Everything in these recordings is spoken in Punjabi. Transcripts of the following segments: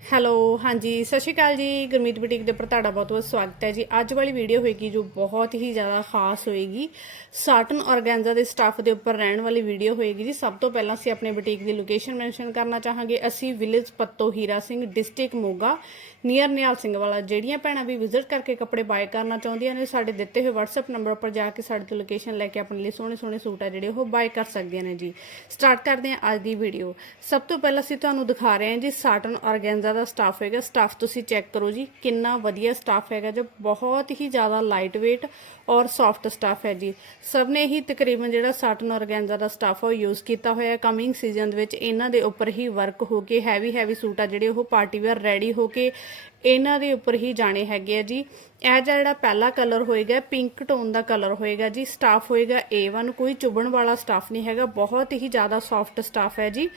ਹੈਲੋ, ਹਾਂਜੀ, ਸਤਿ ਸ਼੍ਰੀ ਅਕਾਲ ਜੀ। ਗੁਰਮੀਤ ਬੁਟੀਕ ਦੇ ਉੱਪਰ ਤੁਹਾਡਾ ਬਹੁਤ ਬਹੁਤ ਸਵਾਗਤ ਹੈ ਜੀ। ਅੱਜ ਵਾਲੀ ਵੀਡੀਓ ਹੋਏਗੀ ਜੋ ਬਹੁਤ ਹੀ ਜ਼ਿਆਦਾ ਖਾਸ ਹੋਏਗੀ। ਸਾਟਨ ਔਰਗੈਂਜ਼ਾ ਦੇ ਸਟਾਫ ਦੇ ਉੱਪਰ ਰਹਿਣ ਵਾਲੀ ਵੀਡੀਓ ਹੋਏਗੀ ਜੀ। ਸਭ ਤੋਂ ਪਹਿਲਾਂ ਅਸੀਂ ਆਪਣੇ ਬੁਟੀਕ ਦੀ ਲੋਕੇਸ਼ਨ ਮੈਂਸ਼ਨ ਕਰਨਾ ਚਾਹਾਂਗੇ। ਅਸੀਂ village Patto Hira Singh district Moga near Nihal Singh Wala. ਜਿਹੜੀਆਂ ਭੈਣਾਂ ਵੀ ਵਿਜ਼ਿਟ ਕਰਕੇ ਕੱਪੜੇ ਬਾਏ ਕਰਨਾ ਚਾਹੁੰਦੀਆਂ ਨੇ, ਸਾਡੇ ਦਿੱਤੇ ਹੋਏ WhatsApp ਨੰਬਰ ਉੱਪਰ ਜਾ ਕੇ ਸਾਡੇ ਤੋਂ ਲੋਕੇਸ਼ਨ ਲੈ ਕੇ ਆਪਣੇ ਲਈ ਸੋਹਣੇ ਸੋਹਣੇ ਸੂਟ ਆ ਜਿਹੜੇ ਉਹ ਬਾਏ ਕਰ ਸਕਦੀਆਂ ਨੇ ਜੀ। ਸਟਾਰਟ ਕਰਦੇ ਹਾਂ ਅੱਜ ਦੀ ਵੀਡੀਓ ਸਭ ਤੋਂ ਪਹਿਲਾਂ ਅਸੀਂ ਤੁਹਾਨੂੰ ਦਿਖਾ ਰਹੇ ਹਾਂ ਜੀ ਸਾਟਨ ਔਰਗੈਂਜ਼ਾ ਦਾ ਸਟਾਫ ਹੈਗਾ ਸਟਾਫ ਤੁਸੀਂ ਚੈੱਕ ਕਰੋ ਜੀ, ਕਿੰਨਾ ਵਧੀਆ ਸਟਾਫ ਹੈਗਾ ਜੋ ਬਹੁਤ ਹੀ ਜ਼ਿਆਦਾ ਲਾਈਟ weight ਔਰ ਸੌਫਟ ਸਟਾਫ ਹੈ ਜੀ। ਸਭ ਨੇ ਹੀ ਤਕਰੀਬਨ ਜਿਹੜਾ ਸਾਟਨ ਔਰਗੈਂਜ਼ਾ ਦਾ ਸਟਾਫ ਉਹ ਯੂਜ਼ ਕੀਤਾ ਹੋਇਆ ਕਮਿੰਗ ਸੀਜ਼ਨ ਦੇ ਵਿੱਚ ਇਹਨਾਂ ਦੇ ਉੱਪਰ ਹੀ ਵਰਕ ਹੋ ਕੇ ਹੈਵੀ ਹੈਵੀ ਸੂਟ ਆ, ਜਿਹੜੇ ਉਹ ਪਾਰਟੀ ਵੇਅਰ ਰੈਡੀ ਹੋ ਕੇ ਇਹਨਾਂ ਦੇ ਉੱਪਰ ਹੀ ਜਾਣੇ ਹੈਗੇ ਆ ਜੀ। ਇਹ ਜਿਹਾ ਜਿਹੜਾ ਪਹਿਲਾ ਕਲਰ ਹੋਏਗਾ ਪਿੰਕ ਟੋਨ ਦਾ ਕਲਰ ਹੋਏਗਾ ਜੀ। ਸਟਾਫ ਹੋਏਗਾ A1 ਕੋਈ ਚੁਭਣ ਵਾਲਾ ਸਟਾਫ ਨਹੀਂ ਹੈਗਾ। ਬਹੁਤ ਹੀ ਜ਼ਿਆਦਾ ਸੌਫਟ ਸਟਾਫ ਹੈ ਜੀ।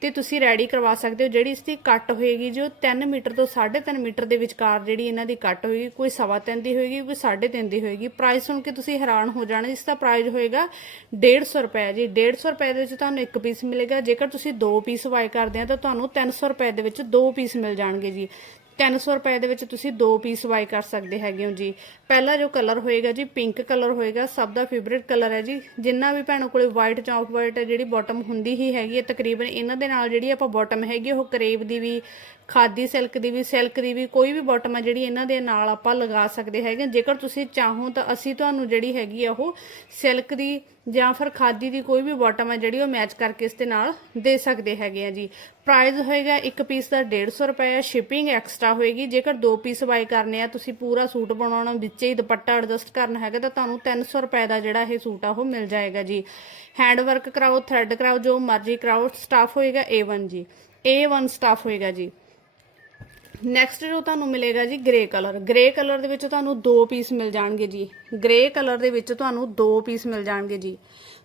ਤੇ ਤੁਸੀਂ ਰੈਡੀ ਕਰਵਾ ਸਕਦੇ ਹੋ। ਜਿਹੜੀ ਇਸ ਦੀ ਕੱਟ ਹੋਏਗੀ ਜੋ 3 ਮੀਟਰ ਤੋਂ 3.5 ਮੀਟਰ ਦੇ ਵਿਚਕਾਰ ਜਿਹੜੀ ਇਹਨਾਂ ਦੀ ਕੱਟ ਹੋਏਗੀ, ਕੋਈ ਸਵਾ ਤਿੰਨ ਦੀ ਹੋਏਗੀ, ਕੋਈ 3.5 ਦੀ ਹੋਏਗੀ। ਪ੍ਰਾਈਸ ਸੁਣ ਕੇ ਤੁਸੀਂ ਹੈਰਾਨ ਹੋ ਜਾਣਾ, ਇਸ ਦਾ ਪ੍ਰਾਈਸ ਹੋਏਗਾ 150 ਰੁਪਏ ਜੀ। 150 ਰੁਪਏ ਦੇ ਵਿੱਚ ਤੁਹਾਨੂੰ ਇੱਕ ਪੀਸ ਮਿਲੇਗਾ। ਜੇਕਰ ਤੁਸੀਂ ਦੋ ਪੀਸ ਬਾਏ ਕਰਦੇ ਆ, ਤਾਂ ਤੁਹਾਨੂੰ 300 ਰੁਪਏ ਦੇ ਵਿੱਚ ਦੋ ਪੀਸ ਮਿਲ ਜਾਣਗੇ ਜੀ। 300 ਰੁਪਏ ਦੇ ਵਿੱਚ ਤੁਸੀਂ ਦੋ ਪੀਸ ਬਾਈ ਕਰ ਸਕਦੇ ਹੈਗੇ ਹੋ ਜੀ। ਪਹਿਲਾ ਜੋ ਕਲਰ ਹੋਏਗਾ ਜੀ ਪਿੰਕ ਕਲਰ ਹੋਏਗਾ, ਸਭ ਦਾ ਫੇਵਰਿਟ ਕਲਰ ਹੈ ਜੀ। ਜਿੰਨਾ ਵੀ ਭੈਣੋ ਕੋਲੇ ਵਾਈਟ ਜਾਂ ਵਾਈਟ ਜਿਹੜੀ ਬਾਟਮ ਹੁੰਦੀ ਹੀ ਹੈਗੀ ਹੈ, ਤਕਰੀਬਨ ਇਹਨਾਂ ਦੇ ਨਾਲ ਜਿਹੜੀ ਆਪਾਂ ਬਾਟਮ ਹੈਗੀ ਉਹ ਕਰੇਬ ਦੀ ਵੀ ਖਾਦੀ ਸਿਲਕ ਦੀ ਵੀ, ਸਿਲਕ ਦੀ ਵੀ, ਕੋਈ ਵੀ ਬਾਟਮ ਆ ਜਿਹੜੀ ਇਹਨਾਂ ਦੇ ਨਾਲ ਆਪਾਂ ਲਗਾ ਸਕਦੇ ਹੈਗੇ ਜੇਕਰ ਤੁਸੀਂ ਚਾਹੋ ਤਾਂ ਅਸੀਂ ਤੁਹਾਨੂੰ ਜਿਹੜੀ ਹੈਗੀ ਆ ਉਹ ਸਿਲਕ ਦੀ ਜਾਂ ਫਿਰ ਖਾਦੀ ਦੀ ਕੋਈ ਵੀ ਬਾਟਮ ਹੈ ਜਿਹੜੀ ਉਹ ਮੈਚ ਕਰਕੇ ਇਸ ਦੇ ਨਾਲ ਦੇ ਸਕਦੇ ਹੈਗੇ ਆ ਜੀ। ਪ੍ਰਾਈਸ ਹੋਏਗਾ ਇੱਕ ਪੀਸ ਦਾ 150 ਰੁਪਏ ਹੈ ਸ਼ਿਪਿੰਗ ਐਕਸਟਰਾ ਹੋਏਗੀ। ਜੇਕਰ ਦੋ ਪੀਸ ਬਾਈ ਕਰਨੇ ਆ, ਤੁਸੀਂ ਪੂਰਾ ਸੂਟ ਬਣਾਉਣਾ, ਵਿੱਚ ਹੀ ਦੁਪੱਟਾ ਐਡਜਸਟ ਕਰਨਾ ਹੈਗਾ, ਤਾਂ ਤੁਹਾਨੂੰ 300 ਰੁਪਏ ਦਾ ਜਿਹੜਾ ਇਹ ਸੂਟ ਆ ਉਹ ਮਿਲ ਜਾਏਗਾ ਜੀ। ਹੈਂਡ ਵਰਕ ਕਰਾਓ ਥਰੈਡ ਕਰਾਓ, ਜੋ ਮਰਜ਼ੀ ਕਰਾਓ ਸਟਾਫ ਹੋਏਗਾ A1 ਜੀ। A1 ਸਟਾਫ ਹੋਏਗਾ ਜੀ। ਨੈਕਸਟ ਜੋ ਤੁਹਾਨੂੰ ਮਿਲੇਗਾ ਜੀ ਗ੍ਰੇ ਕਲਰ ਗ੍ਰੇ ਕਲਰ ਦੇ ਵਿੱਚ ਤੁਹਾਨੂੰ ਦੋ ਪੀਸ ਮਿਲ ਜਾਣਗੇ ਜੀ। ਗ੍ਰੇ ਕਲਰ ਦੇ ਵਿੱਚ ਤੁਹਾਨੂੰ ਦੋ ਪੀਸ ਮਿਲ ਜਾਣਗੇ ਜੀ।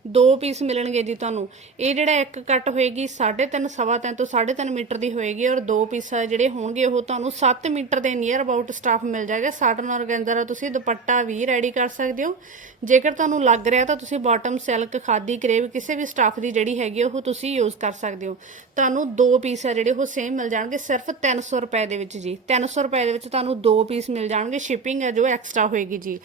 ਦੋ ਪੀਸ ਮਿਲਣਗੇ ਜੀ ਤੁਹਾਨੂੰ। ਇਹ ਜਿਹੜਾ ਇੱਕ ਕੱਟ ਹੋਏਗੀ 3.5 ਸਵਾ ਤਿੰਨ ਤੋਂ 3.5 ਮੀਟਰ ਦੀ ਹੋਏਗੀ ਔਰ ਦੋ ਪੀਸ ਜਿਹੜੇ ਹੋਣਗੇ ਉਹ ਤੁਹਾਨੂੰ 7 ਮੀਟਰ ਦੇ ਨੀਅਰ ਅਬਾਊਟ ਸਟਾਫ ਮਿਲ ਜਾਏਗਾ। ਸਾਟਨ ਔਰਗੈਂਜ਼ਾ ਦਾ ਤੁਸੀਂ ਦੁਪੱਟਾ ਵੀ ਰੈਡੀ ਕਰ ਸਕਦੇ ਹੋ। ਜੇਕਰ ਤੁਹਾਨੂੰ ਲੱਗ ਰਿਹਾ ਤਾਂ ਤੁਸੀਂ ਬਾਟਮ ਸਿਲਕ ਖਾਦੀ ਕਰੇਵ ਕਿਸੇ ਵੀ ਸਟਾਫ ਦੀ ਜਿਹੜੀ ਹੈਗੀ ਉਹ ਤੁਸੀਂ ਯੂਜ਼ ਕਰ ਸਕਦੇ ਹੋ। ਤੁਹਾਨੂੰ ਦੋ ਪੀਸ ਆ ਜਿਹੜੇ, ਉਹ ਸੇਮ ਮਿਲ ਜਾਣਗੇ ਸਿਰਫ 300 ਰੁਪਏ ਦੇ ਵਿੱਚ ਜੀ। 300 ਰੁਪਏ ਦੇ ਵਿੱਚ ਤੁਹਾਨੂੰ ਦੋ ਪੀਸ ਮਿਲ ਜਾਣਗੇ। ਸ਼ਿਪਿੰਗ ਹੈ ਜੋ ਐਕਸਟਰਾ ਹੋਏਗੀ ਜੀ।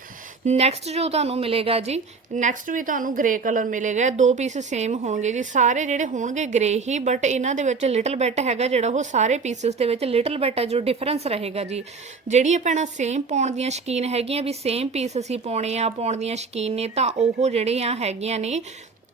ਨੈਕਸਟ ਜੋ ਤੁਹਾਨੂੰ ਮਿਲੇਗਾ ਜੀ ਨੈਕਸਟ ਵੀ ਤੁਹਾਨੂੰ ਗ੍ਰੇ ਕਲਰ ਮਿਲੇਗਾ ਦੋ ਪੀਸ ਸੇਮ ਹੋਣਗੇ ਜੀ। ਸਾਰੇ ਜਿਹੜੇ ਹੋਣਗੇ ਗ੍ਰੇ ਹੀ ਬਟ ਇਹਨਾਂ ਦੇ ਵਿੱਚ ਲਿਟਲ ਬਿਟ ਹੈਗਾ ਜਿਹੜਾ ਉਹ ਸਾਰੇ ਪੀਸਸ ਦੇ ਵਿੱਚ ਲਿਟਲ ਬਿਟ ਹੈ ਜੋ ਡਿਫਰੈਂਸ ਰਹੇਗਾ ਜੀ। ਜਿਹੜੀਆਂ ਭੈਣਾਂ ਸੇਮ ਪਾਉਣ ਦੀਆਂ ਸ਼ਕੀਨ ਹੈਗੀਆਂ, ਵੀ ਸੇਮ ਪੀਸ ਅਸੀਂ ਪਾਉਣੇ ਆ, ਪਾਉਣ ਦੀਆਂ ਸ਼ਕੀਨ ਨੇ, ਤਾਂ ਉਹ ਜਿਹੜੀਆਂ ਹੈਗੀਆਂ ਨੇ,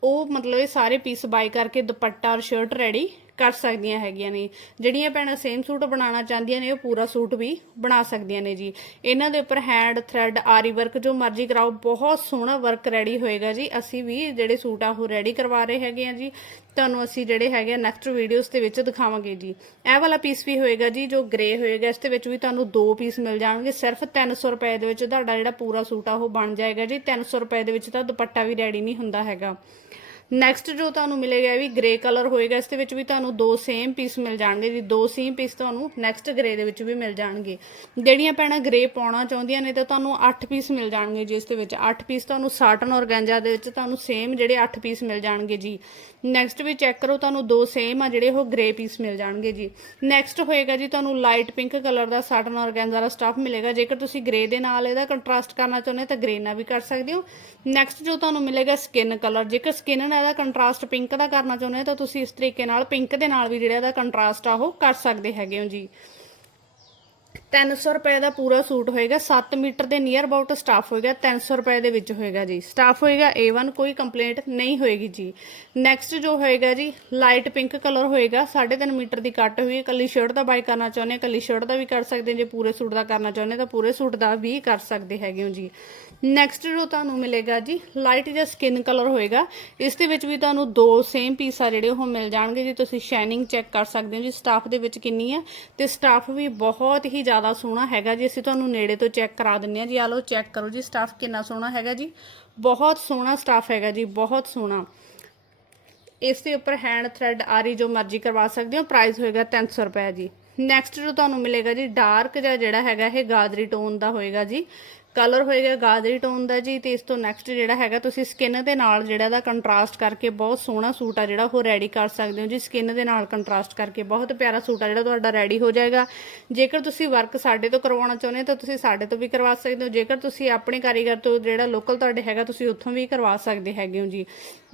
ਉਹ ਮਤਲਬ ਇਹ ਸਾਰੇ ਪੀਸ ਬਾਈ ਕਰਕੇ ਦੁਪੱਟਾ ਔਰ ਸ਼ਰਟ ਰੈਡੀ ਕਰ ਸਕਦੀਆਂ ਹੈਗੀਆਂ ਨੇ। ਜਿਹੜੀਆਂ ਭੈਣਾਂ ਸੇਮ ਸੂਟ ਬਣਾਉਣਾ ਚਾਹੁੰਦੀਆਂ ਨੇ, ਉਹ ਪੂਰਾ ਸੂਟ ਵੀ ਬਣਾ ਸਕਦੀਆਂ ਨੇ ਜੀ। ਇਹਨਾਂ ਦੇ ਉੱਪਰ ਹੈਂਡ ਥਰੈਡ ਆਰੀ ਵਰਕ ਜੋ ਮਰਜ਼ੀ ਕਰਾਓ, ਬਹੁਤ ਸੋਹਣਾ ਵਰਕ ਰੈਡੀ ਹੋਏਗਾ ਜੀ। ਅਸੀਂ ਵੀ ਜਿਹੜੇ ਸੂਟ ਆ, ਉਹ ਰੈਡੀ ਕਰਵਾ ਰਹੇ ਹੈਗੇ ਆ ਜੀ। ਤੁਹਾਨੂੰ ਅਸੀਂ ਜਿਹੜੇ ਹੈਗੇ ਆ ਨੈਕਸਟ ਵੀਡੀਓਜ਼ ਦੇ ਵਿੱਚ ਦਿਖਾਵਾਂਗੇ ਜੀ। ਇਹ ਵਾਲਾ ਪੀਸ ਵੀ ਹੋਏਗਾ ਜੀ, ਜੋ ਗ੍ਰੇ ਹੋਏਗਾ, ਇਸ ਦੇ ਵਿੱਚ ਵੀ ਤੁਹਾਨੂੰ ਦੋ ਪੀਸ ਮਿਲ ਜਾਣਗੇ। ਸਿਰਫ 300 ਰੁਪਏ ਦੇ ਵਿੱਚ ਤੁਹਾਡਾ ਜਿਹੜਾ ਪੂਰਾ ਸੂਟ ਆ, ਉਹ ਬਣ ਜਾਏਗਾ ਜੀ। 300 ਰੁਪਏ ਦੇ ਵਿੱਚ ਤਾਂ ਦੁਪੱਟਾ ਵੀ ਰੈਡੀ ਨਹੀਂ ਹੁੰਦਾ ਹੈਗਾ। ਨੈਕਸਟ ਜੋ ਤੁਹਾਨੂੰ ਮਿਲੇਗਾ ਵੀ ਗ੍ਰੇ ਕਲਰ ਹੋਏਗਾ, ਇਸ ਦੇ ਵਿੱਚ ਵੀ ਤੁਹਾਨੂੰ ਦੋ ਸੇਮ ਪੀਸ ਮਿਲ ਜਾਣਗੇ ਜੀ। ਦੋ ਸੇਮ ਪੀਸ ਤੁਹਾਨੂੰ ਨੈਕਸਟ ਗ੍ਰੇ ਦੇ ਵਿੱਚ ਵੀ ਮਿਲ ਜਾਣਗੇ। ਜਿਹੜੀਆਂ ਭੈਣਾਂ ਗ੍ਰੇ ਪਾਉਣਾ ਚਾਹੁੰਦੀਆਂ ਨੇ, ਤਾਂ ਤੁਹਾਨੂੰ 8 ਪੀਸ ਮਿਲ ਜਾਣਗੇ ਜੀ ਇਸ ਦੇ ਵਿੱਚ। 8 ਪੀਸ ਤੁਹਾਨੂੰ ਸਾਟਨ ਔਰਗੈਂਜਾ ਦੇ ਵਿੱਚ ਤੁਹਾਨੂੰ ਸੇਮ ਜਿਹੜੇ 8 ਪੀਸ ਮਿਲ ਜਾਣਗੇ ਜੀ। ਨੈਕਸਟ ਵੀ ਚੈੱਕ ਕਰੋ, ਤੁਹਾਨੂੰ ਦੋ ਸੇਮ ਆ ਜਿਹੜੇ ਉਹ ਗ੍ਰੇ ਪੀਸ ਮਿਲ ਜਾਣਗੇ ਜੀ। ਨੈਕਸਟ ਹੋਏਗਾ ਜੀ ਤੁਹਾਨੂੰ ਲਾਈਟ ਪਿੰਕ ਕਲਰ ਦਾ ਸਾਟਨ ਔਰਗੈਂਜਾ ਦਾ ਸਟਾਫ ਮਿਲੇਗਾ। ਜੇਕਰ ਤੁਸੀਂ ਗ੍ਰੇ ਦੇ ਨਾਲ ਇਹਦਾ ਕੰਟਰਾਸਟ ਕਰਨਾ ਚਾਹੁੰਦੇ ਤਾਂ ਗ੍ਰੇ ਨਾਲ ਵੀ ਕਰ ਸਕਦੇ ਹੋ। ਨੈਕਸਟ ਜੋ ਤੁਹਾਨੂੰ ਮਿਲੇਗਾ ਸਕਿਨ ਕਲਰ ਜੇਕਰ ਸਕਿਨ ਨਾਲ ਇਹਦਾ ਕੰਟਰਾਸਟ ਪਿੰਕ ਦਾ ਕਰਨਾ ਚਾਹੁੰਦੇ ਹੋ ਤਾਂ ਤੁਸੀਂ ਇਸ ਤਰੀਕੇ ਨਾਲ ਪਿੰਕ ਦੇ ਨਾਲ ਵੀ ਜਿਹੜਾ ਇਹਦਾ ਕੰਟਰਾਸਟ ਆ ਉਹ ਕਰ ਸਕਦੇ ਹੈਗੇ ਹੋ ਜੀ। 300 ਰੁਪਏ ਦਾ ਪੂਰਾ ਸੂਟ ਹੋਏਗਾ 7 ਮੀਟਰ ਦੇ ਨੀਅਰ ਅਬਾਊਟ ਸਟਾਫ ਹੋਏਗਾ 300 ਰੁਪਏ ਦੇ ਵਿੱਚ ਹੋਏਗਾ ਜੀ। ਸਟਾਫ ਹੋਏਗਾ A1 ਕੋਈ ਕੰਪਲੇਂਟ ਨਹੀਂ ਹੋਏਗੀ ਜੀ। ਨੈਕਸਟ ਜੋ ਹੋਏਗਾ ਜੀ ਲਾਈਟ ਪਿੰਕ ਕਲਰ ਹੋਏਗਾ 3.5 ਮੀਟਰ ਦੀ ਕੱਟ ਹੋਈ ਕੱਲੀ ਸ਼ਰਟ ਦਾ ਬਾਈ ਕਰਨਾ ਚਾਹੁੰਦੇ ਹੋ ਕੱਲੀ ਸ਼ਰਟ ਦਾ ਵੀ ਕਰ ਸਕਦੇ ਜੇ ਪੂਰੇ ਸੂਟ ਦਾ ਕਰਨਾ ਚਾਹੁੰਦੇ ਤਾਂ ਪੂਰੇ ਸੂਟ ਦਾ ਵੀ ਕਰ ਸਕਦੇ ਹੈਗੇ ਹੋ ਜੀ। ਨੈਕਸਟ ਜੋ ਤੁਹਾਨੂੰ ਮਿਲੇਗਾ ਜੀ ਲਾਈਟ ਜਿਹਾ ਸਕਿਨ ਕਲਰ ਹੋਏਗਾ, ਇਸ ਦੇ ਵਿੱਚ ਵੀ ਤੁਹਾਨੂੰ ਦੋ ਸੇਮ ਪੀਸ ਆ ਜਿਹੜੇ ਉਹ ਮਿਲ ਜਾਣਗੇ ਜੀ। ਤੁਸੀਂ ਸ਼ਾਈਨਿੰਗ ਚੈੱਕ ਕਰ ਸਕਦੇ ਹੋ ਜੀ ਸਟਾਫ ਦੇ ਵਿੱਚ ਕਿੰਨੀ ਹੈ ਤੇ ਸਟਾਫ ਵੀ ਬਹੁਤ ਹੀ ਜ਼ਿਆਦਾ ਸੋਹਣਾ ਹੈਗਾ ਜੀ। ਅਸੀਂ ਤੁਹਾਨੂੰ ਨੇੜੇ ਤੋਂ ਚੈੱਕ ਕਰਾ ਦਿੰਨੇ ਆ ਜੀ। ਆ ਲਓ ਚੈੱਕ ਕਰੋ ਜੀ ਸਟਾਫ ਕਿੰਨਾ ਸੋਹਣਾ ਹੈਗਾ ਜੀ। ਬਹੁਤ ਸੋਹਣਾ ਸਟਾਫ ਹੈਗਾ ਜੀ, ਬਹੁਤ ਸੋਹਣਾ। ਇਸ ਦੇ ਉੱਪਰ ਹੈਂਡ ਥ੍ਰੈਡ ਆਰੀ ਜੋ ਮਰਜ਼ੀ ਕਰਵਾ ਸਕਦੇ ਹੋ ਪ੍ਰਾਈਸ ਹੋਏਗਾ 300 ਰੁਪਏ ਜੀ। ਨੈਕਸਟ ਜੋ ਤੁਹਾਨੂੰ ਮਿਲੇਗਾ ਜੀ ਡਾਰਕ ਜਿਹਾ ਜਿਹੜਾ ਹੈਗਾ, ਇਹ ਗਾਦਰੀ ਟੋਨ ਦਾ ਹੋਏਗਾ ਜੀ। ਕਲਰ ਹੋਏਗਾ ਗਾਜਰੀ ਟੋਨ ਦਾ ਜੀ ਤੇ ਇਸ ਤੋਂ ਨੈਕਸਟ ਜਿਹੜਾ ਹੈਗਾ ਤੁਸੀਂ ਸਕਿਨ ਦੇ ਨਾਲ ਜਿਹੜਾ ਦਾ ਕੰਟਰਾਸਟ ਕਰਕੇ ਬਹੁਤ ਸੋਹਣਾ ਸੂਟ ਆ ਜਿਹੜਾ, ਉਹ ਰੈਡੀ ਕਰ ਸਕਦੇ ਹੋ ਜੀ। ਸਕਿਨ ਦੇ ਨਾਲ ਕੰਟਰਾਸਟ ਕਰਕੇ ਬਹੁਤ ਪਿਆਰਾ ਸੂਟ ਆ ਜਿਹੜਾ, ਤੁਹਾਡਾ ਰੈਡੀ ਹੋ ਜਾਏਗਾ। ਜੇਕਰ ਤੁਸੀਂ ਵਰਕ ਸਾਡੇ ਤੋਂ ਕਰਵਾਉਣਾ ਚਾਹੁੰਦੇ ਹੋ ਤਾਂ ਤੁਸੀਂ ਸਾਡੇ ਤੋਂ ਵੀ ਕਰਵਾ ਸਕਦੇ ਹੋ। ਜੇਕਰ ਤੁਸੀਂ ਆਪਣੇ ਕਾਰੀਗਰ ਤੋਂ ਜਿਹੜਾ ਲੋਕਲ ਤੁਹਾਡੇ ਹੈਗਾ, ਤੁਸੀਂ ਉੱਥੋਂ ਵੀ ਕਰਵਾ ਸਕਦੇ ਹੈਗੇ ਹੋ ਜੀ।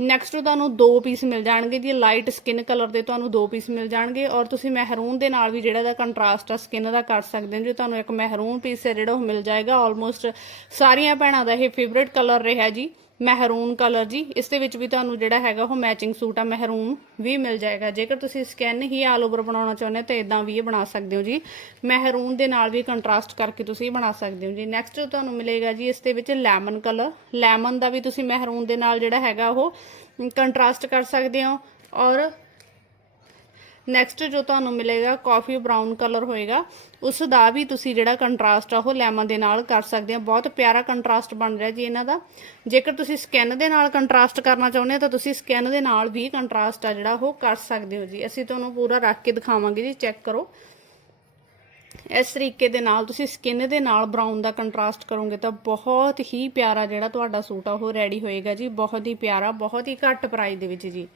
ਨੈਕਸਟ ਤੁਹਾਨੂੰ ਦੋ ਪੀਸ ਮਿਲ ਜਾਣਗੇ ਜੀ। ਲਾਈਟ ਸਕਿਨ ਕਲਰ ਦੇ ਤੁਹਾਨੂੰ ਦੋ ਪੀਸ ਮਿਲ ਜਾਣਗੇ ਔਰ ਤੁਸੀਂ ਮਹਿਰੂਨ ਦੇ ਨਾਲ ਵੀ ਜਿਹੜਾ ਦਾ ਕੰਟਰਾਸਟ ਆ ਸਕਿਨ ਦਾ ਕਰ ਸਕਦੇ ਹੋ ਜੀ। ਤੁਹਾਨੂੰ ਇੱਕ ਮਹਿਰੂਨ ਪੀਸ ਹੈ ਜਿਹੜਾ, ਉਹ ਮਿਲ ਜਾਏਗਾ। ਆਲਮੋਸਟ ਸਾਰੀਆਂ ਭੈਣਾਂ ਦਾ ਇਹ ਫੇਵਰਿਟ ਕਲਰ ਰਿਹਾ ਜੀ, ਮਹਿਰੂਨ ਕਲਰ ਜੀ। ਇਸ ਦੇ ਵਿੱਚ ਵੀ ਤੁਹਾਨੂੰ ਜਿਹੜਾ ਹੈਗਾ ਉਹ ਮੈਚਿੰਗ ਸੂਟ ਆ, ਮਹਿਰੂਨ ਵੀ ਮਿਲ ਜਾਏਗਾ। ਜੇਕਰ ਤੁਸੀਂ ਸਕਿਨ ਹੀ ਆਲ ਓਵਰ ਬਣਾਉਣਾ ਚਾਹੁੰਦੇ ਹੋ, ਤਾਂ ਇਦਾਂ ਵੀ ਇਹ ਬਣਾ ਸਕਦੇ ਹੋ ਜੀ। ਮਹਿਰੂਨ ਦੇ ਨਾਲ ਵੀ ਕੰਟਰਾਸਟ ਕਰਕੇ ਤੁਸੀਂ ਬਣਾ ਸਕਦੇ ਹੋ ਜੀ। ਨੈਕਸਟ ਤੁਹਾਨੂੰ ਮਿਲੇਗਾ ਜੀ, ਇਸ ਦੇ ਵਿੱਚ ਲੈਮਨ ਕਲਰ ਲੈਮਨ ਦਾ ਵੀ ਤੁਸੀਂ ਮਹਿਰੂਨ ਦੇ ਨਾਲ ਜਿਹੜਾ ਹੈਗਾ ਉਹ ਕੰਟਰਾਸਟ ਕਰ ਸਕਦੇ ਹੋ। ਔਰ ਨੈਕਸਟ ਜੋ ਤੁਹਾਨੂੰ ਮਿਲੇਗਾ ਕਾਫੀ ਬਰਾਊਨ ਕਲਰ ਹੋਏਗਾ, ਉਸ ਦਾ ਵੀ ਤੁਸੀਂ ਜਿਹੜਾ ਕੰਟਰਾਸਟ ਆ, ਉਹ ਲੈਮਨ ਦੇ ਨਾਲ ਕਰ ਸਕਦੇ ਹੋ ਬਹੁਤ ਪਿਆਰਾ ਕੰਟਰਾਸਟ ਬਣ ਰਿਹਾ ਜੀ ਇਹਨਾਂ ਦਾ। ਜੇਕਰ ਤੁਸੀਂ ਸਕਿਨ ਦੇ ਨਾਲ ਕੰਟਰਾਸਟ ਕਰਨਾ ਚਾਹੁੰਦੇ ਹੋ ਤਾਂ ਤੁਸੀਂ ਸਕਿਨ ਦੇ ਨਾਲ ਵੀ ਕੰਟਰਾਸਟ ਆ ਜਿਹੜਾ, ਉਹ ਕਰ ਸਕਦੇ ਹੋ ਜੀ। ਅਸੀਂ ਤੁਹਾਨੂੰ ਪੂਰਾ ਰੱਖ ਕੇ ਦਿਖਾਵਾਂਗੇ ਜੀ ਚੈੱਕ ਕਰੋ। ਇਸ ਤਰੀਕੇ ਦੇ ਨਾਲ ਤੁਸੀਂ ਸਕਿਨ ਦੇ ਨਾਲ ਬਰਾਊਨ ਦਾ ਕੰਟਰਾਸਟ ਕਰੋਗੇ, ਤਾਂ ਬਹੁਤ ਹੀ ਪਿਆਰਾ ਜਿਹੜਾ ਤੁਹਾਡਾ ਸੂਟ ਆ, ਉਹ ਰੈਡੀ ਹੋਏਗਾ ਜੀ। ਬਹੁਤ ਹੀ ਪਿਆਰਾ, ਬਹੁਤ ਹੀ ਘੱਟ ਪ੍ਰਾਈਸ ਦੇ ਵਿੱਚ ਜੀ।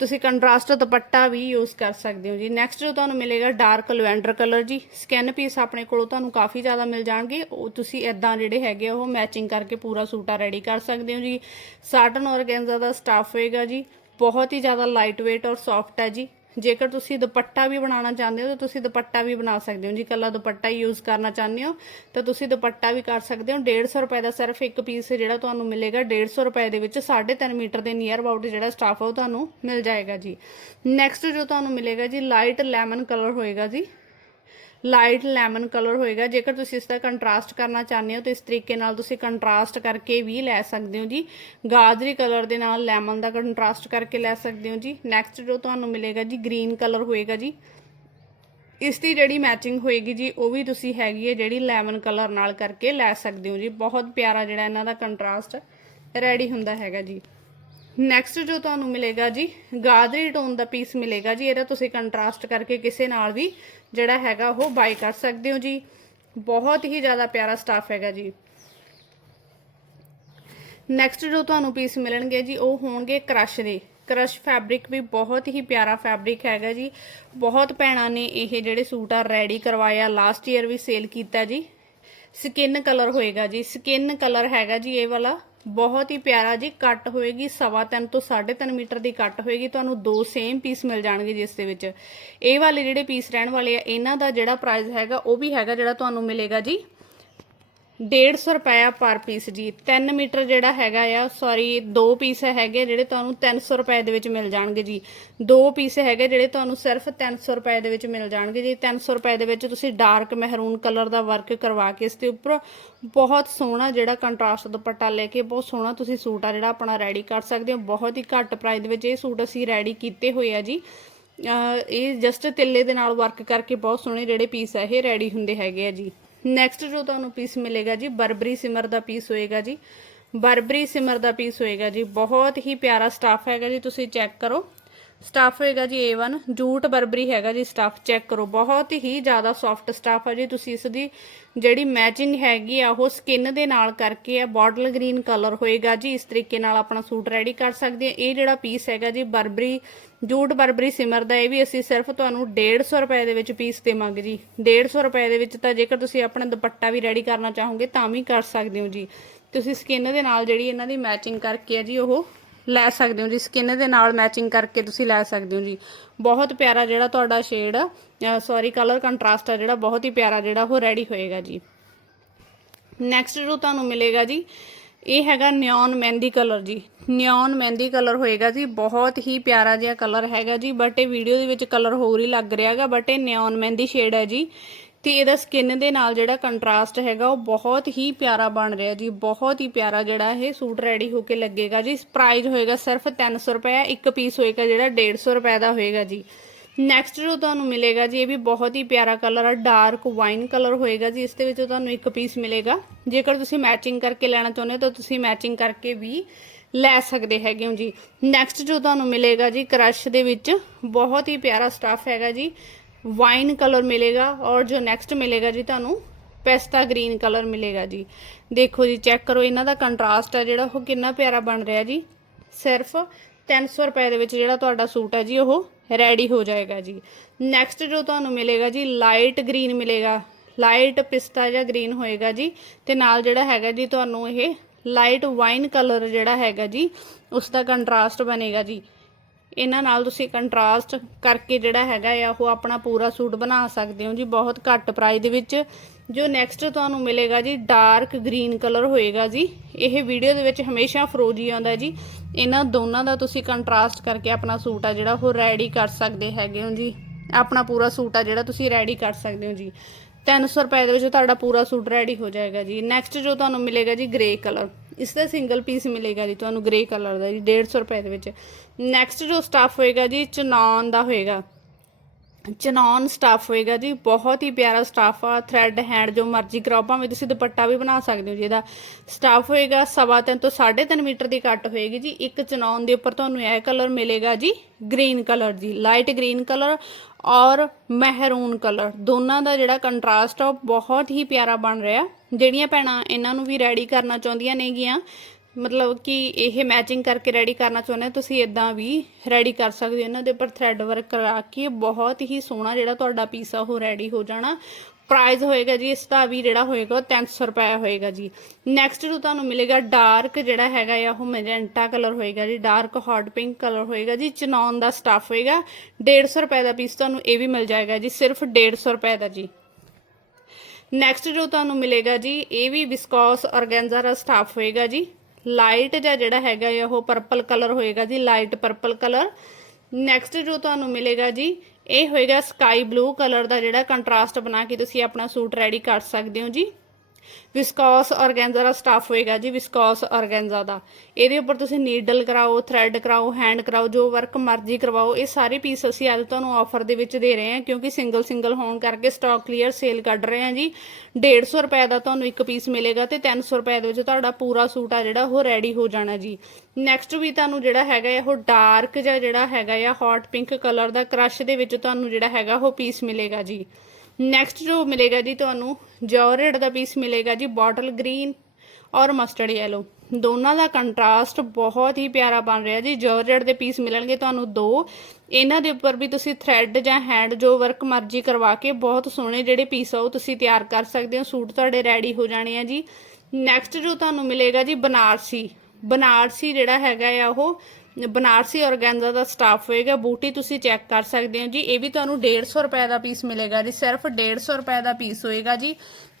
ਤੁਸੀਂ ਕੰਟਰਾਸਟ ਦੁਪੱਟਾ ਵੀ ਯੂਜ਼ ਕਰ ਸਕਦੇ ਹੋ ਜੀ। ਨੈਕਸਟ ਜੋ ਤੁਹਾਨੂੰ ਮਿਲੇਗਾ ਡਾਰਕ ਲਵੈਂਡਰ ਕਲਰ ਜੀ। ਸਕਿਨ ਪੀਸ ਆਪਣੇ ਕੋਲੋਂ ਤੁਹਾਨੂੰ ਕਾਫੀ ਜ਼ਿਆਦਾ ਮਿਲ ਜਾਣਗੇ। ਉਹ ਤੁਸੀਂ ਇਦਾਂ ਜਿਹੜੇ ਹੈਗੇ ਆ, ਉਹ ਮੈਚਿੰਗ ਕਰਕੇ ਪੂਰਾ ਸੂਟਾ ਰੈਡੀ ਕਰ ਸਕਦੇ ਹੋ ਜੀ। ਸਾਟਨ ਔਰਗੈਂਜ਼ਾ ਦਾ ਸਟਾਫ ਹੋਏਗਾ ਜੀ। ਬਹੁਤ ਹੀ ਜ਼ਿਆਦਾ ਲਾਈਟ weight ਔਰ ਸੌਫਟ ਹੈ ਜੀ। ਜੇਕਰ ਤੁਸੀਂ ਦੁਪੱਟਾ ਵੀ ਬਣਾਉਣਾ ਚਾਹੁੰਦੇ ਹੋ, ਤਾਂ ਤੁਸੀਂ ਦੁਪੱਟਾ ਵੀ ਬਣਾ ਸਕਦੇ ਹੋ। ਜੀ, ਕੱਲਾ ਦੁਪੱਟਾ ਹੀ ਯੂਜ਼ ਕਰਨਾ ਚਾਹੁੰਦੇ ਹੋ, ਤਾਂ ਤੁਸੀਂ ਦੁਪੱਟਾ ਵੀ ਕਰ ਸਕਦੇ ਹੋ। 150 ਰੁਪਏ ਦਾ ਸਿਰਫ ਇੱਕ ਪੀਸ ਜਿਹੜਾ ਤੁਹਾਨੂੰ ਮਿਲੇਗਾ 150 ਰੁਪਏ ਦੇ ਵਿੱਚ 3.5 ਮੀਟਰ ਦੇ ਨੀਅਰ ਅਬਾਊਟ ਜਿਹੜਾ ਸਟਾਫ ਉਹ ਤੁਹਾਨੂੰ ਮਿਲ ਜਾਏਗਾ ਜੀ। ਨੈਕਸਟ ਜੋ ਤੁਹਾਨੂੰ ਮਿਲੇਗਾ ਜੀ ਲਾਈਟ ਲੈਮਨ ਕਲਰ ਹੋਏਗਾ ਜੀ। ਲਾਈਟ ਲੈਮਨ ਕਲਰ ਹੋਏਗਾ। ਜੇਕਰ ਤੁਸੀਂ ਇਸ ਦਾ ਕੰਟਰਾਸਟ ਕਰਨਾ ਚਾਹੁੰਦੇ ਹੋ, ਤਾਂ ਇਸ ਤਰੀਕੇ ਨਾਲ ਤੁਸੀਂ ਕੰਟਰਾਸਟ ਕਰਕੇ ਵੀ ਲੈ ਸਕਦੇ ਹੋ ਜੀ। ਗਾਜਰੀ ਕਲਰ ਦੇ ਨਾਲ ਲੈਮਨ ਦਾ ਕੰਟਰਾਸਟ ਕਰਕੇ ਲੈ ਸਕਦੇ ਹੋ ਜੀ। ਨੈਕਸਟ ਜੋ ਤੁਹਾਨੂੰ ਮਿਲੇਗਾ ਜੀ, ਗ੍ਰੀਨ ਕਲਰ ਹੋਏਗਾ ਜੀ। ਇਸ ਦੀ ਜਿਹੜੀ ਮੈਚਿੰਗ ਹੋਏਗੀ ਜੀ, ਉਹ ਵੀ ਤੁਸੀਂ ਹੈਗੀ ਹੈ ਜਿਹੜੀ ਲੈਮਨ ਕਲਰ ਨਾਲ ਕਰਕੇ ਲੈ ਸਕਦੇ ਹੋ ਜੀ। ਬਹੁਤ ਪਿਆਰਾ ਜਿਹੜਾ ਇਹਨਾਂ ਦਾ ਕੰਟਰਾਸਟ, ਰੈਡੀ ਹੁੰਦਾ ਹੈਗਾ ਜੀ। ਨੈਕਸਟ ਜੋ ਤੁਹਾਨੂੰ ਮਿਲੇਗਾ ਜੀ ਗਾਦਰੀ ਟੋਨ ਦਾ ਪੀਸ ਮਿਲੇਗਾ ਜੀ, ਇਹਦਾ ਤੁਸੀਂ ਕੰਟਰਾਸਟ ਕਰਕੇ ਕਿਸੇ ਨਾਲ ਵੀ ਜਿਹੜਾ ਹੈਗਾ ਉਹ ਬਾਈ ਕਰ ਸਕਦੇ ਹੋ ਜੀ। ਬਹੁਤ ਹੀ ਜ਼ਿਆਦਾ ਪਿਆਰਾ ਸਟਾਫ ਹੈਗਾ ਜੀ। ਨੈਕਸਟ ਜੋ ਤੁਹਾਨੂੰ ਪੀਸ ਮਿਲਣਗੇ ਜੀ, ਉਹ ਹੋਣਗੇ ਕ੍ਰਸ਼ ਦੇ। ਕ੍ਰਸ਼ ਫੈਬਰਿਕ ਵੀ ਬਹੁਤ ਹੀ ਪਿਆਰਾ ਫੈਬਰਿਕ ਹੈਗਾ ਜੀ। ਬਹੁਤ ਭੈਣਾਂ ਨੇ ਇਹ ਜਿਹੜੇ ਸੂਟ ਆ ਰੈਡੀ ਕਰਵਾਇਆ ਲਾਸਟ ਈਅਰ ਵੀ ਸੇਲ ਕੀਤਾ ਜੀ। ਸਕਿਨ ਕਲਰ ਹੋਏਗਾ ਜੀ। ਸਕਿਨ ਕਲਰ ਹੈਗਾ ਜੀ ਇਹ ਵਾਲਾ। ਬਹੁਤ ਹੀ ਪਿਆਰਾ ਜੀ, ਕੱਟ ਹੋਏਗੀ, ਸਵਾ ਤਿੰਨ ਤੋਂ 3.5 ਮੀਟਰ ਦੀ ਕੱਟ ਹੋਏਗੀ, ਤੁਹਾਨੂੰ ਦੋ ਸੇਮ ਪੀਸ ਮਿਲ ਜਾਣਗੇ ਜਿਸ ਦੇ ਵਿੱਚ। ਇਹ ਵਾਲੇ ਜਿਹੜੇ ਪੀਸ ਰਹਿਣ ਵਾਲੇ ਆ, ਇਹਨਾਂ ਦਾ ਜਿਹੜਾ ਪ੍ਰਾਈਸ ਹੈਗਾ, ਉਹ ਵੀ ਹੈਗਾ ਜਿਹੜਾ ਤੁਹਾਨੂੰ ਮਿਲੇਗਾ ਜੀ 150 ਰੁਪਇਆ ਪਰ ਪੀਸ ਜੀ। 3 ਮੀਟਰ ਜਿਹੜਾ ਹੈਗਾ ਆ ਸੌਰੀ ਦੋ ਪੀਸ ਹੈਗੇ ਜਿਹੜੇ ਤੁਹਾਨੂੰ 300 ਰੁਪਏ ਦੇ ਵਿੱਚ ਮਿਲ ਜਾਣਗੇ ਜੀ। ਦੋ ਪੀਸ ਹੈਗੇ ਜਿਹੜੇ ਤੁਹਾਨੂੰ ਸਿਰਫ 300 ਰੁਪਏ ਦੇ ਵਿੱਚ ਮਿਲ ਜਾਣਗੇ ਜੀ। 300 ਰੁਪਏ ਦੇ ਵਿੱਚ ਤੁਸੀਂ ਡਾਰਕ ਮਹਿਰੂਨ ਕਲਰ ਦਾ ਵਰਕ ਕਰਵਾ ਕੇ ਇਸ ਦੇ ਉੱਪਰ ਬਹੁਤ ਸੋਹਣਾ ਜਿਹੜਾ ਕੰਟਰਾਸਟ ਦੁਪੱਟਾ ਲੈ ਕੇ ਬਹੁਤ ਸੋਹਣਾ ਤੁਸੀਂ ਸੂਟ ਆ ਜਿਹੜਾ ਆਪਣਾ ਰੈਡੀ ਕਰ ਸਕਦੇ ਹੋ। ਬਹੁਤ ਹੀ ਘੱਟ ਪ੍ਰਾਈਸ ਦੇ ਵਿੱਚ ਇਹ ਸੂਟ ਅਸੀਂ ਰੈਡੀ ਕੀਤੇ ਹੋਏ ਆ ਜੀ। ਇਹ ਜਸਟ ਤਿੱਲੇ ਦੇ ਨਾਲ ਵਰਕ ਕਰਕੇ ਬਹੁਤ ਸੋਹਣੇ ਜਿਹੜੇ ਪੀਸ ਆ, ਇਹ ਰੈਡੀ ਹੁੰਦੇ ਹੈਗੇ ਆ ਜੀ। ਨੈਕਸਟ ਜੋ ਤੁਹਾਨੂੰ ਪੀਸ ਮਿਲੇਗਾ ਜੀ, ਬਰਬਰੀ ਸਿਮਰ ਦਾ ਪੀਸ ਹੋਏਗਾ ਜੀ। ਬਰਬਰੀ ਸਿਮਰ ਦਾ ਪੀਸ ਹੋਏਗਾ ਜੀ। ਬਹੁਤ ਹੀ ਪਿਆਰਾ ਸਟਾਫ ਹੈਗਾ ਜੀ, ਤੁਸੀਂ ਚੈੱਕ ਕਰੋ। ਸਟਾਫ ਹੋਏਗਾ ਜੀ A1 ਜੂਟ ਬਰਬਰੀ ਹੈਗਾ ਜੀ ਸਟਾਫ ਚੈੱਕ ਕਰੋ। ਬਹੁਤ ਹੀ ਜ਼ਿਆਦਾ ਸੌਫਟ ਸਟਾਫ ਹੈ ਜੀ, ਤੁਸੀਂ ਇਸ ਦੀ ਜਿਹੜੀ ਮੈਚਿੰਗ ਹੈਗੀ ਆ, ਉਹ ਸਕਿਨ ਦੇ ਨਾਲ ਕਰਕੇ ਆ ਬੋਟਲ ਗ੍ਰੀਨ ਕਲਰ ਹੋਏਗਾ ਜੀ। ਇਸ ਤਰੀਕੇ ਨਾਲ ਆਪਣਾ ਸੂਟ ਰੈਡੀ ਕਰ ਸਕਦੇ ਆ। ਇਹ ਜਿਹੜਾ ਪੀਸ ਹੈਗਾ ਜੀ, ਬਰਬਰੀ ਜੂਟ ਬਰਬਰੀ ਸਿਮਰ ਦਾ, ਇਹ ਵੀ ਅਸੀਂ ਸਿਰਫ ਤੁਹਾਨੂੰ 150 ਰੁਪਏ ਦੇ ਵਿੱਚ ਪੀਸ ਦੇਵਾਂਗੇ ਜੀ। 150 ਰੁਪਏ ਦੇ ਵਿੱਚ ਤਾਂ ਜੇਕਰ ਤੁਸੀਂ ਆਪਣਾ ਦੁਪੱਟਾ ਵੀ ਰੈਡੀ ਕਰਨਾ ਚਾਹੋਗੇ, ਤਾਂ ਵੀ ਕਰ ਸਕਦੇ ਹੋ ਜੀ। ਤੁਸੀਂ ਸਕਿਨ ਦੇ ਨਾਲ ਜਿਹੜੀ ਇਹਨਾਂ ਦੀ ਮੈਚਿੰਗ ਕਰਕੇ ਆ ਜੀ, ਉਹ ਲੈ ਸਕਦੇ ਹੋ ਜੀ। ਸਕਿਨ ਦੇ ਨਾਲ ਮੈਚਿੰਗ ਕਰਕੇ ਤੁਸੀਂ ਲੈ ਸਕਦੇ ਹੋ ਜੀ। ਬਹੁਤ ਪਿਆਰਾ ਜਿਹੜਾ ਤੁਹਾਡਾ ਸ਼ੇਡ ਸੌਰੀ ਕਲਰ ਕੰਟਰਾਸਟ ਆ ਜਿਹੜਾ, ਬਹੁਤ ਹੀ ਪਿਆਰਾ ਜਿਹੜਾ ਉਹ ਰੈਡੀ ਹੋਏਗਾ ਜੀ। ਨੈਕਸਟ ਜੋ ਤੁਹਾਨੂੰ ਮਿਲੇਗਾ ਜੀ ਇਹ ਹੈਗਾ ਨਿਓਨ ਮਹਿੰਦੀ ਕਲਰ ਜੀ। ਨਿਓਨ ਮਹਿੰਦੀ ਕਲਰ ਹੋਏਗਾ ਜੀ, ਬਹੁਤ ਹੀ ਪਿਆਰਾ ਜਿਹਾ ਕਲਰ ਹੈਗਾ ਜੀ ਬਟ ਇਹ ਵੀਡੀਓ ਦੇ ਵਿੱਚ ਕਲਰ ਹੋਰ ਹੀ ਲੱਗ ਰਿਹਾ ਹੈਗਾ ਬਟ ਇਹ ਨਿਓਨ ਮਹਿੰਦੀ ਸ਼ੇਡ ਹੈ ਜੀ। ਤੇ ਇਹਦਾ ਸਕਿਨ ਦੇ ਨਾਲ ਜਿਹੜਾ ਕੰਟਰਾਸਟ ਹੈਗਾ, ਉਹ ਬਹੁਤ ਹੀ ਪਿਆਰਾ ਬਣ ਰਿਹਾ ਜੀ, ਬਹੁਤ ਹੀ ਪਿਆਰਾ ਜਿਹੜਾ ਇਹ ਸੂਟ ਰੈਡੀ ਹੋ ਕੇ ਲੱਗੇਗਾ ਜੀ। ਪ੍ਰਾਈਸ ਹੋਏਗਾ ਸਿਰਫ 300 ਰੁਪਏ, ਇੱਕ ਪੀਸ ਹੋਏਗਾ ਜਿਹੜਾ 150 ਰੁਪਏ ਦਾ ਹੋਏਗਾ ਜੀ। ਨੈਕਸਟ ਜੋ ਤੁਹਾਨੂੰ ਮਿਲੇਗਾ ਜੀ, ਇਹ ਵੀ ਬਹੁਤ ਹੀ ਪਿਆਰਾ ਕਲਰ ਆ ਡਾਰਕ ਵਾਈਨ ਕਲਰ ਹੋਏਗਾ ਜੀ, ਇਸ ਦੇ ਵਿੱਚ ਤੁਹਾਨੂੰ ਇੱਕ ਪੀਸ ਮਿਲੇਗਾ। ਜੇਕਰ ਤੁਸੀਂ ਮੈਚਿੰਗ ਕਰਕੇ ਲੈਣਾ ਚਾਹੁੰਦੇ ਹੋ, ਤਾਂ ਤੁਸੀਂ ਮੈਚਿੰਗ ਕਰਕੇ ਵੀ ਲੈ ਸਕਦੇ ਹੈਗੇ ਹੋ ਜੀ। ਨੈਕਸਟ ਜੋ ਤੁਹਾਨੂੰ ਮਿਲੇਗਾ ਜੀ ਕ੍ਰਸ਼ ਦੇ ਵਿੱਚ ਬਹੁਤ ਹੀ ਪਿਆਰਾ ਸਟਫ ਹੈਗਾ ਜੀ। ਵਾਈਨ ਕਲਰ ਮਿਲੇਗਾ ਔਰ ਜੋ ਨੈਕਸਟ ਮਿਲੇਗਾ ਜੀ, ਤੁਹਾਨੂੰ ਪੈਸਤਾ ਗ੍ਰੀਨ ਕਲਰ ਮਿਲੇਗਾ ਜੀ। ਦੇਖੋ ਜੀ ਚੈੱਕ ਕਰੋ, ਇਹਨਾਂ ਦਾ ਕੰਟਰਾਸਟ ਹੈ ਜਿਹੜਾ, ਉਹ ਕਿੰਨਾ ਪਿਆਰਾ ਬਣ ਰਿਹਾ ਜੀ। ਸਿਰਫ 300 ਰੁਪਏ ਦੇ ਵਿੱਚ ਜਿਹੜਾ ਤੁਹਾਡਾ ਸੂਟ ਹੈ ਜੀ, ਉਹ ਰੈਡੀ ਹੋ ਜਾਏਗਾ ਜੀ। ਨੈਕਸਟ ਜੋ ਤੁਹਾਨੂੰ ਮਿਲੇਗਾ ਜੀ ਲਾਈਟ ਗ੍ਰੀਨ ਮਿਲੇਗਾ। ਲਾਈਟ ਪਿਸਤਾ ਜਾਂ ਗ੍ਰੀਨ ਹੋਏਗਾ ਜੀ। ਤੇ ਨਾਲ ਜਿਹੜਾ ਹੈਗਾ ਜੀ, ਤੁਹਾਨੂੰ ਇਹ ਲਾਈਟ ਵਾਈਨ ਕਲਰ ਜਿਹੜਾ ਹੈਗਾ ਜੀ ਉਸ ਦਾ ਕੰਟਰਾਸਟ ਬਣੇਗਾ ਜੀ। ਇਹਨਾਂ ਨਾਲ ਤੁਸੀਂ ਕੰਟਰਾਸਟ ਕਰਕੇ ਜਿਹੜਾ ਹੈਗਾ ਆ, ਉਹ ਆਪਣਾ ਪੂਰਾ ਸੂਟ ਬਣਾ ਸਕਦੇ ਹੋ ਜੀ, ਬਹੁਤ ਘੱਟ ਪ੍ਰਾਈਸ ਦੇ ਵਿੱਚ। ਜੋ ਨੈਕਸਟ ਤੁਹਾਨੂੰ ਮਿਲੇਗਾ ਜੀ ਡਾਰਕ ਗ੍ਰੀਨ ਕਲਰ ਹੋਏਗਾ ਜੀ। ਇਹ ਵੀਡੀਓ ਦੇ ਵਿੱਚ ਹਮੇਸ਼ਾ ਫਰੋਜੀ ਆਉਂਦਾ ਜੀ। ਇਹਨਾਂ ਦੋਨਾਂ ਦਾ ਤੁਸੀਂ ਕੰਟਰਾਸਟ ਕਰਕੇ ਆਪਣਾ ਸੂਟ ਆ ਜਿਹੜਾ, ਉਹ ਰੈਡੀ ਕਰ ਸਕਦੇ ਹੈਗੇ ਹੋ ਜੀ। ਆਪਣਾ ਪੂਰਾ ਸੂਟ ਆ ਜਿਹੜਾ, ਤੁਸੀਂ ਰੈਡੀ ਕਰ ਸਕਦੇ ਹੋ ਜੀ। 300 ਰੁਪਏ ਦੇ ਵਿੱਚ ਤੁਹਾਡਾ ਪੂਰਾ ਸੂਟ ਰੈਡੀ ਹੋ ਜਾਏਗਾ ਜੀ। ਨੈਕਸਟ ਜੋ ਤੁਹਾਨੂੰ ਮਿਲੇਗਾ ਜੀ ਗ੍ਰੇ ਕਲਰ ਇਸ ਦਾ ਸਿੰਗਲ ਪੀਸ ਮਿਲੇਗਾ ਜੀ ਤੁਹਾਨੂੰ ਗ੍ਰੇ ਕਲਰ ਦਾ ਜੀ 150 ਰੁਪਏ ਦੇ ਵਿੱਚ। ਨੈਕਸਟ ਜੋ ਸਟਾਫ ਹੋਏਗਾ ਜੀ, ਚਨੌਨ ਦਾ ਹੋਏਗਾ। ਚਨੌਨ ਸਟਾਫ ਹੋਏਗਾ ਜੀ, ਬਹੁਤ ਹੀ ਪਿਆਰਾ ਸਟਾਫ ਆ ਥ੍ਰੈਡ ਹੈਂਡ ਜੋ ਮਰਜ਼ੀ ਕਰਾਓ, ਭਾਵੇਂ ਤੁਸੀਂ ਦੁਪੱਟਾ ਵੀ ਬਣਾ ਸਕਦੇ ਹੋ ਜੀ ਇਹਦਾ। ਸਟਾਫ ਹੋਏਗਾ ਸਵਾ ਤਿੰਨ ਤੋਂ 3.5 ਮੀਟਰ ਦੀ ਕੱਟ ਹੋਏਗੀ ਜੀ, ਇੱਕ ਚਨਾਨ ਦੇ ਉੱਪਰ ਤੁਹਾਨੂੰ ਇਹ ਕਲਰ ਮਿਲੇਗਾ ਜੀ ਗ੍ਰੀਨ ਕਲਰ ਜੀ ਲਾਈਟ ਗ੍ਰੀਨ ਕਲਰ ਔਰ ਮਹਿਰੂਨ ਕਲਰ ਦੋਨਾਂ ਦਾ ਜਿਹੜਾ ਕੰਟਰਾਸਟ ਆ, ਉਹ ਬਹੁਤ ਹੀ ਪਿਆਰਾ ਬਣ ਰਿਹਾ। ਜਿਹੜੀਆਂ ਭੈਣਾਂ ਇਹਨਾਂ ਨੂੰ ਵੀ ਰੈਡੀ ਕਰਨਾ ਚਾਹੁੰਦੀਆਂ ਨੇਗੀਆਂ ਮਤਲਬ ਕਿ ਇਹ ਮੈਚਿੰਗ ਕਰਕੇ ਰੈਡੀ ਕਰਨਾ ਚਾਹੁੰਦੇ ਤੁਸੀਂ ਇਦਾਂ ਵੀ ਰੈਡੀ ਕਰ ਸਕਦੇ ਹੋ ਇਹਨਾਂ ਦੇ ਉੱਪਰ ਥ੍ਰੈਡ ਵਰਕ ਕਰਾ ਕੇ, ਬਹੁਤ ਹੀ ਸੋਹਣਾ ਜਿਹੜਾ ਤੁਹਾਡਾ ਪੀਸ ਆ ਉਹ ਰੈਡੀ ਹੋ ਜਾਣਾ। ਪ੍ਰਾਈਸ ਹੋਏਗਾ ਜੀ, ਇਸ ਦਾ ਵੀ ਜਿਹੜਾ ਹੋਏਗਾ ਉਹ 300 ਰੁਪਏ ਹੋਏਗਾ ਜੀ। ਨੈਕਸਟ ਜੋ ਤੁਹਾਨੂੰ ਮਿਲੇਗਾ ਡਾਰਕ ਜਿਹੜਾ ਹੈਗਾ ਆ, ਉਹ ਮੈਜੈਂਟਾ ਕਲਰ ਹੋਏਗਾ ਜੀ ਡਾਰਕ ਹੌਟ ਪਿੰਕ ਕਲਰ ਹੋਏਗਾ ਜੀ, ਚਨੌਨ ਦਾ ਸਟਾਫ ਹੋਏਗਾ। 150 ਰੁਪਏ ਦਾ ਪੀਸ ਤੁਹਾਨੂੰ ਇਹ ਵੀ ਮਿਲ ਜਾਏਗਾ ਜੀ, ਸਿਰਫ 150 ਰੁਪਏ ਦਾ ਜੀ। ਨੈਕਸਟ ਜੋ ਤੁਹਾਨੂੰ ਮਿਲੇਗਾ ਜੀ, ਇਹ ਵੀ ਵਿਸਕੋਸ ਔਰਗੈਂਜ਼ਾ ਦਾ ਸਟਾਫ ਹੋਏਗਾ ਜੀ। ਲਾਈਟ ਜਾਂ ਜਿਹੜਾ ਹੈਗਾ ਆ ਉਹ ਪਰਪਲ ਕਲਰ ਹੋਏਗਾ ਜੀ, ਲਾਈਟ ਪਰਪਲ ਕਲਰ ਨੈਕਸਟ ਜੋ ਤੁਹਾਨੂੰ ਮਿਲੇਗਾ ਜੀ, ਇਹ ਹੋਏਗਾ ਸਕਾਈ ਬਲੂ ਕਲਰ ਦਾ ਜਿਹੜਾ ਕੰਟਰਾਸਟ ਬਣਾ ਕੇ ਤੁਸੀਂ ਆਪਣਾ ਸੂਟ ਰੈਡੀ ਕਰ ਸਕਦੇ ਹੋ ਜੀ। ਵਿਸਕੌਸ ਔਰਗੈਂਜ਼ਾ ਦਾ ਸਟਾਫ ਹੋਏਗਾ ਜੀ ਵਿਸਕੌਸ ਔਰਗੈਂਜ਼ਾ ਦਾ। ਇਹਦੇ ਉੱਪਰ ਤੁਸੀਂ ਨੀਡਲ ਕਰਾਓ ਥ੍ਰੈਡ ਕਰਾਓ ਹੈਂਡ ਕਰਾਓ, ਜੋ ਵਰਕ ਮਰਜ਼ੀ ਕਰਵਾਓ, ਇਹ ਸਾਰੇ ਪੀਸ ਅਸੀਂ ਅੱਜ ਤੁਹਾਨੂੰ ਆਫਰ ਦੇ ਵਿੱਚ ਦੇ ਰਹੇ ਹਾਂ, ਕਿਉਂਕਿ ਸਿੰਗਲ ਸਿੰਗਲ ਹੋਣ ਕਰਕੇ ਸਟਾਕ ਕਲੀਅਰ ਸੇਲ ਕੱਢ ਰਹੇ ਹਾਂ ਜੀ। 150 ਰੁਪਏ ਦਾ ਤੁਹਾਨੂੰ ਇੱਕ ਪੀਸ ਮਿਲੇਗਾ ਤੇ 300 ਰੁਪਏ ਦੇ ਵਿੱਚ ਤੁਹਾਡਾ ਪੂਰਾ ਸੂਟ ਆ ਜਿਹੜਾ ਉਹ ਰੈਡੀ ਹੋ ਜਾਣਾ ਜੀ। ਨੈਕਸਟ ਵੀ ਤੁਹਾਨੂੰ ਜਿਹੜਾ ਹੈਗਾ ਆ, ਉਹ ਡਾਰਕ ਜਾਂ ਜਿਹੜਾ ਹੈਗਾ ਆ ਹੌਟ ਪਿੰਕ ਕਲਰ ਦਾ ਕ੍ਰਸ਼ ਦੇ ਵਿੱਚ ਤੁਹਾਨੂੰ ਜਿਹੜਾ ਹੈਗਾ ਉਹ ਪੀਸ ਮਿਲੇਗਾ ਜੀ। ਨੈਕਸਟ ਜੋ ਮਿਲੇਗਾ ਜੀ ਤੁਹਾਨੂੰ ਜੋਰੇਡ ਦਾ ਪੀਸ ਮਿਲੇਗਾ ਜੀ ਬੋਟਲ ਗ੍ਰੀਨ ਔਰ ਮਸਟਰਡ ਯੈਲੋ ਦੋਨਾਂ ਦਾ ਕੰਟਰਾਸਟ ਬਹੁਤ ਹੀ ਪਿਆਰਾ ਬਣ ਰਿਹਾ ਜੀ। ਜੋਰਜਟ ਦੇ ਪੀਸ ਮਿਲਣਗੇ ਤੁਹਾਨੂੰ ਦੋ। ਇਹਨਾਂ ਦੇ ਉੱਪਰ ਵੀ ਤੁਸੀਂ ਥ੍ਰੈਡ ਜਾਂ ਹੈਂਡ ਜੋ ਵਰਕ ਮਰਜ਼ੀ ਕਰਵਾ ਕੇ ਬਹੁਤ ਸੋਹਣੇ ਜਿਹੜੇ ਪੀਸ ਆ ਉਹ ਤੁਸੀਂ ਤਿਆਰ ਕਰ ਸਕਦੇ ਹੋ। ਸੂਟ ਤੁਹਾਡੇ ਰੈਡੀ ਹੋ ਜਾਣੇ ਆ ਜੀ। ਨੈਕਸਟ ਜੋ ਤੁਹਾਨੂੰ ਮਿਲੇਗਾ ਜੀ, ਬਨਾਰਸੀ। ਬਨਾਰਸੀ ਜਿਹੜਾ ਹੈਗਾ ਆ ਉਹ ਬਨਾਰਸੀ ਔਰਗੈਂਜ਼ਾ ਦਾ ਸਟਾਫ ਹੋਏਗਾ। ਬੂਟੀ ਤੁਸੀਂ ਚੈੱਕ ਕਰ ਸਕਦੇ ਹੋ ਜੀ। ਇਹ ਵੀ ਤੁਹਾਨੂੰ 150 ਰੁਪਏ ਦਾ ਪੀਸ ਮਿਲੇਗਾ ਜੀ। ਸਿਰਫ 150 ਰੁਪਏ ਦਾ ਪੀਸ ਹੋਏਗਾ ਜੀ।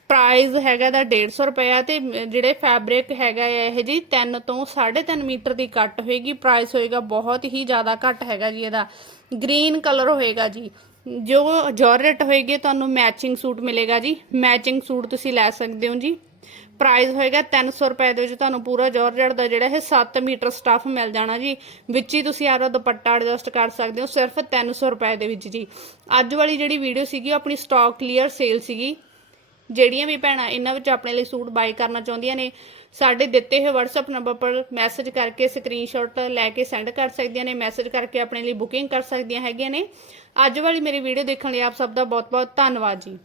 ਪ੍ਰਾਈਸ ਹੈਗਾ ਦਾ 150 ਰੁਪਏ ਆ ਤੇ ਜਿਹੜੇ ਫੈਬਰਿਕ ਹੈਗਾ ਇਹ ਜੀ 3 ਤੋਂ 3.5 ਮੀਟਰ ਦੀ ਕੱਟ ਹੋਏਗੀ। ਪ੍ਰਾਈਸ ਹੋਏਗਾ ਬਹੁਤ ਹੀ ਜ਼ਿਆਦਾ ਘੱਟ ਹੈਗਾ ਜੀ ਇਹਦਾ। ਗ੍ਰੀਨ ਕਲਰ ਹੋਏਗਾ ਜੀ। ਜੋ ਜੋਰਜਟ ਹੋਏਗੀ, ਤੁਹਾਨੂੰ ਮੈਚਿੰਗ ਸੂਟ ਮਿਲੇਗਾ ਜੀ। ਮੈਚਿੰਗ ਸੂਟ ਤੁਸੀਂ ਲੈ ਸਕਦੇ ਹੋ ਜੀ। ਪ੍ਰਾਈਸ ਹੋਏਗਾ 300 ਰੁਪਏ ਦੇ ਵਿੱਚ ਤੁਹਾਨੂੰ ਪੂਰਾ ਜੋਰਜਟ ਦਾ ਜਿਹੜਾ ਇਹ 7 ਮੀਟਰ ਸਟਫ ਮਿਲ ਜਾਣਾ ਜੀ। ਵਿੱਚ ਹੀ ਤੁਸੀਂ ਆਪਦਾ ਦੁਪੱਟਾ ਐਡਜਸਟ ਕਰ ਸਕਦੇ ਹੋ, ਸਿਰਫ 300 ਰੁਪਏ ਦੇ ਵਿੱਚ ਜੀ। ਅੱਜ ਵਾਲੀ ਜਿਹੜੀ ਵੀਡੀਓ ਸੀਗੀ, ਉਹ ਆਪਣੀ ਸਟਾਕ ਕਲੀਅਰ ਸੇਲ ਸੀਗੀ। ਜਿਹੜੀਆਂ ਵੀ ਭੈਣਾਂ ਇਹਨਾਂ ਵਿੱਚ ਆਪਣੇ ਲਈ ਸੂਟ ਬਾਈ ਕਰਨਾ ਚਾਹੁੰਦੀਆਂ ਨੇ, ਸਾਡੇ ਦਿੱਤੇ ਹੋਏ WhatsApp ਨੰਬਰ ਪਰ ਮੈਸੇਜ ਕਰਕੇ ਸਕਰੀਨਸ਼ਾਟ ਲੈ ਕੇ ਸੈਂਡ ਕਰ ਸਕਦੀਆਂ ਨੇ ਮੈਸੇਜ ਕਰਕੇ ਆਪਣੇ ਲਈ ਬੁਕਿੰਗ ਕਰ ਸਕਦੀਆਂ ਹੈਗੀਆਂ ਨੇ। ਅੱਜ ਵਾਲੀ ਮੇਰੀ ਵੀਡੀਓ ਦੇਖਣ ਲਈ ਆਪ ਸਭ ਦਾ ਬਹੁਤ ਬਹੁਤ ਧੰਨਵਾਦ ਜੀ।